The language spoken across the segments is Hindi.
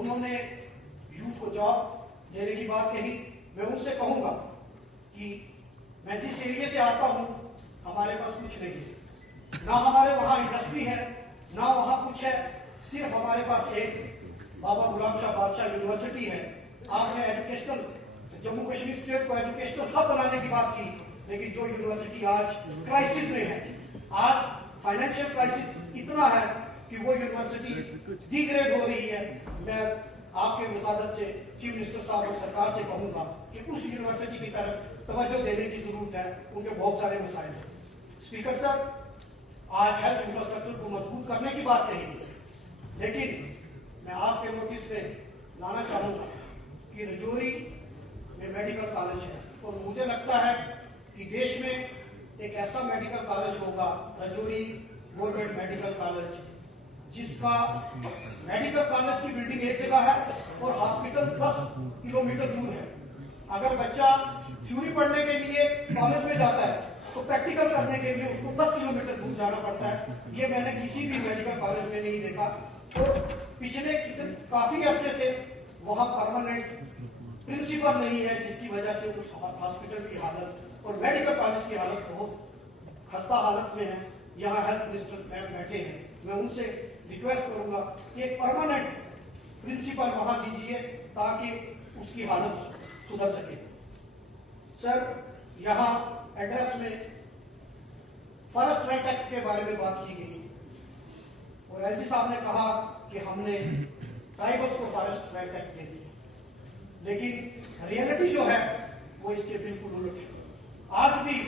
उन्होंने यूथ को जॉब देने की बात कही। मैं उनसे कहूंगा कि मैं जिस एरिया से आता हूं हमारे पास कुछ नहीं है, ना हमारे वहां इंडस्ट्री है, ना वहां कुछ है, सिर्फ हमारे पास एक बाबा गुलाम शाह बादशाह यूनिवर्सिटी है। आपने एजुकेशनल जम्मू कश्मीर स्टेट को एजुकेशनल हब बनाने की बात की, लेकिन जो यूनिवर्सिटी आज क्राइसिस में है, आज फाइनेंशियल क्राइसिस इतना है कि वो यूनिवर्सिटी डिग्रेड हो रही है। मैं आपके मुसादत से चीफ मिनिस्टर साहब और सरकार से कहूंगा कि उस यूनिवर्सिटी की तरफ तवज्जो देने की जरूरत है, उनके बहुत सारे मसाइल हैं। स्पीकर सर, आज हेल्थ इंफ्रास्ट्रक्चर को मजबूत करने की बात कही, लेकिन मैं आपके नोटिस पे लाना चाहूंगा कि रजौरी में मेडिकल कॉलेज है और मुझे लगता है कि देश में एक ऐसा मेडिकल कॉलेज होगा, रजौरी गवर्नमेंट मेडिकल कॉलेज, जिसका मेडिकल कॉलेज की बिल्डिंग एक जगह है और हॉस्पिटल 10 किलोमीटर दूर है। अगर बच्चा थ्योरी पढ़ने के लिए कॉलेज में जाता है तो प्रैक्टिकल करने के लिए उसको 10 किलोमीटर दूर जाना पड़ता है। ये मैंने किसी भी मेडिकल कॉलेज में नहीं देखा। तो पिछले काफी अरसे से वहां परमानेंट प्रिंसिपल नहीं है, जिसकी वजह से उस हॉस्पिटल की हालत और मेडिकल कॉलेज की हालत बहुत खस्ता हालत में है। यहाँ हेल्थ मिनिस्टर मैम बैठे हैं, मैं उनसे रिक्वेस्ट करूंगा कि एक परमानेंट प्रिंसिपल वहां दीजिए ताकि उसकी हालत सुधर सके। सर, यहाँ एड्रेस में फॉरेस्ट राइट एक्ट के बारे में बात की गई और एलजी साहब ने कहा कि हमने ट्राइबल्स को फॉरेस्ट राइट एक्ट दे दिया, लेकिन रियलिटी जो है वो इसके बिल्कुल उलट है। आज भी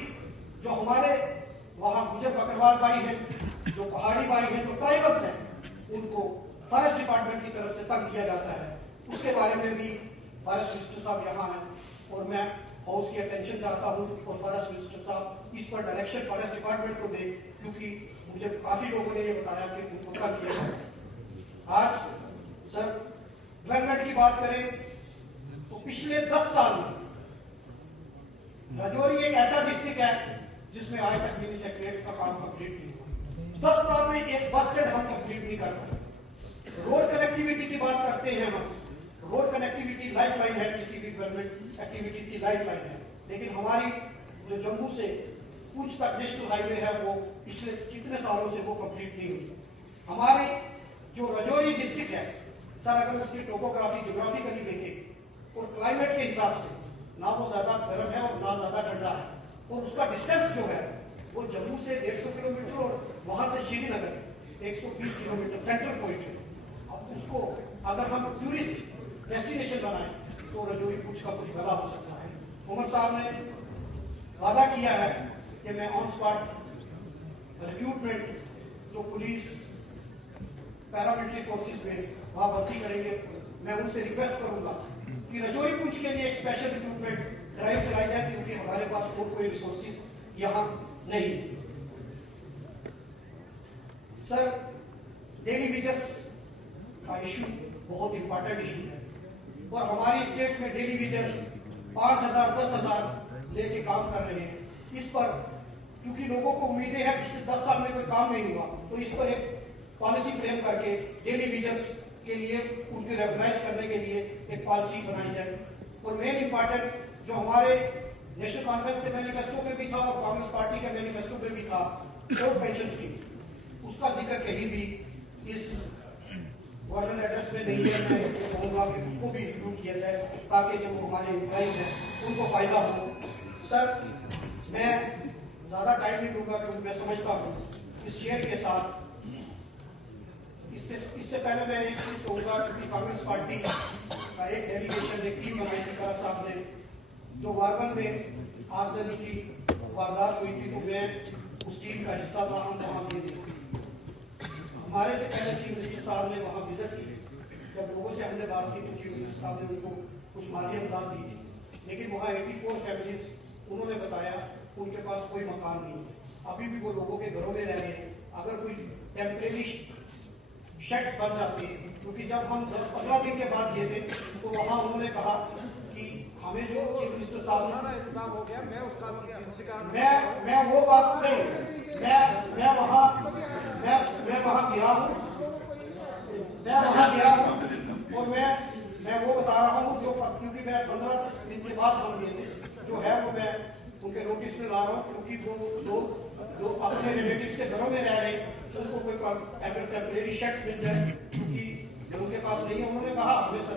जो हमारे वहां गुजर बकरवाल भाई हैं, जो पहाड़ी भाई हैं, जो ट्राइबल्स हैं, उनको फॉरेस्ट डिपार्टमेंट की तरफ से तंग किया जाता है। उसके बारे में भी फॉरेस्ट मिनिस्टर साहब यहाँ हैं और मैं हाउस की अटेंशन चाहता हूँ और फॉरेस्ट मिनिस्टर साहब इस पर डायरेक्शन फॉरेस्ट डिपार्टमेंट को दे, क्योंकि मुझे काफी लोगों ने ये बताया कि उनको तंग किया जाता है। आज सर डेवलपमेंट की बात करें तो पिछले 10 साल में रजौरी एक ऐसा डिस्ट्रिक्ट है जिसमें आज तक मिनी सेक्रेटरीट का काम कंप्लीट नहीं हुआ। 10 साल में एक बस स्टैंड हम कंप्लीट नहीं कर पाए। रोड कनेक्टिविटी की बात करते हैं हम, रोड कनेक्टिविटी लाइफ लाइन है, किसी भी डेवलपमेंट एक्टिविटीज की लाइफ लाइन है, लेकिन हमारी जो जम्मू से पूंछ तक नेशनल हाईवे है वो पिछले कितने सालों से वो कंप्लीट नहीं हुई। हमारी जो रजौरी डिस्ट्रिक्ट है सर, अगर उसकी टोपोग्राफी ज्योग्राफिकली देखें और क्लाइमेट के हिसाब से ना वो ज्यादा गर्म है और ना ज्यादा ठंडा है, और उसका डिस्टेंस जो है वो जम्मू से 150 किलोमीटर और वहां से श्रीनगर 120 किलोमीटर सेंट्रल पॉइंट है। अब उसको अगर हम टूरिस्ट डेस्टिनेशन बनाए तो रजौरी कुछ का कुछ भला हो सकता है। उमर साहब ने वादा किया है कि मैं ऑन स्पॉट रिक्रूटमेंट जो पुलिस पैरामिलिट्री फोर्सेस में वहां भर्ती करेंगे, मैं उनसे रिक्वेस्ट करूंगा कि रजौरी पुंछ के लिए एक स्पेशल रिक्रूटमेंट ड्राइव चलाई जाए, क्योंकि हमारे पास और कोई रिसोर्सेज यहाँ नहीं। सर, डेली वेजेस का इशू बहुत इंपॉर्टेंट इशू है और हमारी स्टेट में डेली वेजेस 5,000 10,000 लेके काम कर रहे हैं। इस पर क्योंकि लोगों को उम्मीदें हैं, पिछले 10 साल में कोई काम नहीं हुआ, तो इस पर एक पॉलिसी फ्रेम करके डेली वेजेस के लिए उनकी रेगुलाइज करने के लिए एक पॉलिसी बनाई जाए। और मेन इंपॉर्टेंट जो हमारे नेशनल कॉन्फ्रेंस के मैनिफेस्टो में भी था और कांग्रेस पार्टी के मैनिफेस्टो में भी था, ओल्ड पेंशन स्कीम, उसका जिक्र कहीं भी इस वर्चुअल एड्रेस में नहीं है। मैं कहूंगा कि उसको भी इंक्लूड किया जाए ताकि जो हमारे एम्प्लॉइज हैं उनको फायदा हो। सर, मैं ज्यादा टाइम नहीं दूंगा क्योंकि मैं समझता हूँ इस शेयर के साथ इससे पहले मैं एक चीज कहूंगा कि कांग्रेस पार्टी का एक डेलीगेशन एक टीम बनाई थी करा साहब ने, जो वारवन में आगजनी की वारदात हुई थी, तो मैं उस टीम का हिस्सा था। हम वहां गए थे, हमारे से पहले चीफ मिनिस्टर साहब ने वहां विजिट की। जब लोगों से हमने बात की तो चीफ मिनिस्टर साहब ने उनको कुछ माली इमदाद दी थी, लेकिन वहां 84 फैमिलीज उन्होंने बताया उनके पास कोई मकान नहीं है, अभी भी वो लोगों के घरों में रह रहे हैं। अगर कोई टेम्परेरी शेड्स बन जाती है, क्योंकि जब हम 10-15 दिन के बाद गए थे तो वहां उन्होंने कहा कि हमें जो चीफ मिनिस्टर साहब ने इंतजाम हो गया, मैं वो बात नहीं, मैं वहां गया हूँ और मैं मैं वो बता रहा हूँ जो, क्योंकि मैं 15 दिन के बाद हम लिए थे, जो है वो मैं उनके नोटिस में ला रहा हूँ, क्योंकि वो लोग जो अपने रिलेटिव्स के घरों में रह रहे उनको कोई टेम्परेरी शेड्स मिल जाए, क्योंकि जो उनके पास नहीं है, उन्होंने कहा हमें